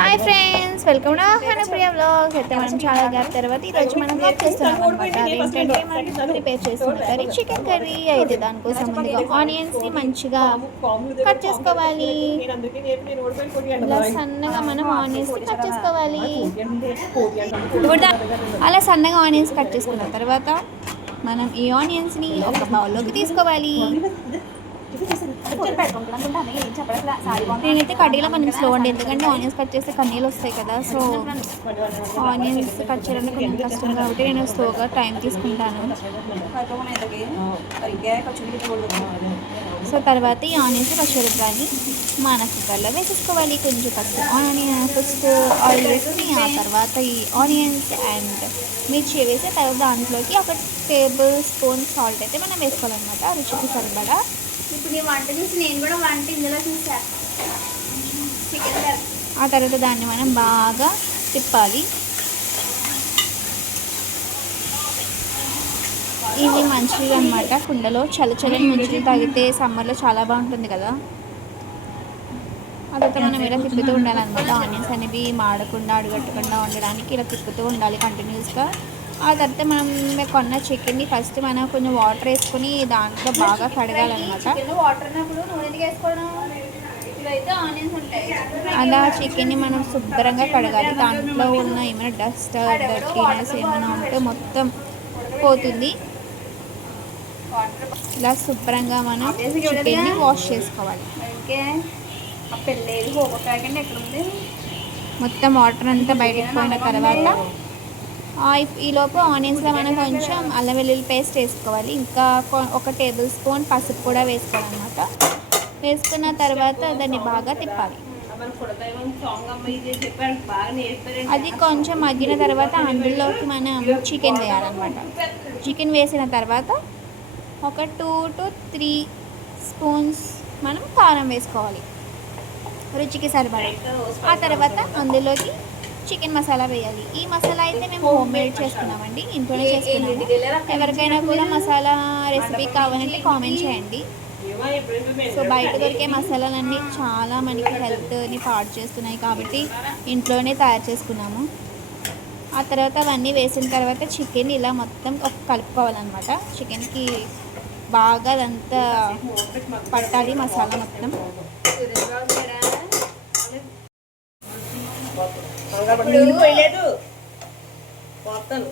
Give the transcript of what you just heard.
Hi friends, welcome to Hanupriya vlogs. అయితే మనం చాలా గ్యాప్ తర్వాత ఈరోజు మనం వ్లాగ్ చేస్తున్నాం అనమాట. అదేంటంటే మనం ప్రిపేర్ చేస్తున్న కర్రీ చికెన్ కర్రీ. అయితే దానికోసం ముందుగా ఆనియన్స్ని మంచిగా కట్ చేసుకోవాలి. ఇలా సన్నగా మనం ఆనియన్స్ని కట్ చేసుకోవాలి. అలా సన్నగా ఆనియన్స్ కట్ చేసుకున్న తర్వాత మనం ఈ ఆనియన్స్ని ఒక బౌల్లోకి తీసుకోవాలి. నేనైతే కడ్డీలో కొంచెం స్లో అండి, ఎందుకంటే ఆనియన్స్ కట్ చేస్తే కన్నీళ్ళు వస్తాయి కదా. సో ఆనియన్స్ కట్ చేయడానికి కొంచెం కష్టం కాబట్టి నేను స్లోగా టైం తీసుకుంటాను. సో తర్వాత ఈ ఆనియన్స్ పచ్చిమిరపకాయని మన కుక్కర్లో వేసేసుకోవాలి. కొంచెం ఫస్ట్ ఆయిల్ వేసుకుని ఆ తర్వాత ఈ ఆనియన్స్ అండ్ మిర్చి వేసి తర్వాత దాంట్లోకి ఒక టేబుల్ స్పూన్ సాల్ట్ అయితే మనం వేసుకోవాలన్నమాట, రుచికి సరిపడా. ఇప్పుడు నీ వంట చూసి నేను కూడా వంట ఇందులో చూసాను. చికెన్ ఆ తర్వాత దాన్ని మనం బాగా తిప్పాలి. ఇవి మంచిగా అనమాట, కుండలో చల్లని మంచిగా తాగితే సమ్మర్లో చాలా బాగుంటుంది కదా. ఆ తర్వాత మనం ఇలా తిప్పుతూ ఉండాలన్నమాట. ఆనియన్స్ అనేవి మాడకుండా అడుగట్టకుండా ఉండడానికి ఇలా తిప్పుతూ ఉండాలి కంటిన్యూస్గా. ఆ తర్వాత మనం కొన్న చికెన్ని ఫస్ట్ మనం కొంచెం వాటర్ వేసుకొని దాంట్లో బాగా కడగాలన్నమాట. అలా చికెన్ని మనం శుభ్రంగా కడగాలి. దాంట్లో ఉన్న ఏమైనా డస్ట్ డర్టీనెస్ ఏమైనా ఉంటే మొత్తం పోతుంది. ఇలా శుభ్రంగా మనం చికెన్ని వాష్ చేసుకోవాలి. మొత్తం వాటర్ అంతా బయటకు పోయిన తర్వాత ఈలోపు ఆనియన్స్లో మనం కొంచెం అల్లం వెల్లుల్లి పేస్ట్ వేసుకోవాలి. ఇంకా ఒక టేబుల్ స్పూన్ పసుపు కూడా వేసుకోవాలన్నమాట. వేసుకున్న తర్వాత దాన్ని బాగా తిప్పాలి. అది కొంచెం మగ్గిన తర్వాత అందులోకి మనం చికెన్ వేయాలన్నమాట. చికెన్ వేసిన తర్వాత ఒక 2 to 3 స్పూన్స్ మనం కారం వేసుకోవాలి రుచికి సరిపడా. ఆ తర్వాత అందులోకి చికెన్ మసాలా వేయాలి. ఈ మసాలా అయితే మేము హోమ్ మేడ్ చేసుకున్నామండి, ఇంట్లోనే చేసుకున్నాము. ఎవరికైనా కూడా మసాలా రెసిపీ కావాలంటే కామెంట్ చేయండి. సో బయట దొరికే మసాలాలన్నీ చాలా మనకి హెల్త్ని పాడు చేస్తున్నాయి కాబట్టి ఇంట్లోనే తయారు చేసుకున్నాము. ఆ తర్వాత అవన్నీ వేసిన తర్వాత చికెన్ ఇలా మొత్తం కలుపుకోవాలన్నమాట. చికెన్కి బాగా అదంతా పట్టాలి మసాలా మొత్తం. పోయలేదు పోతాను.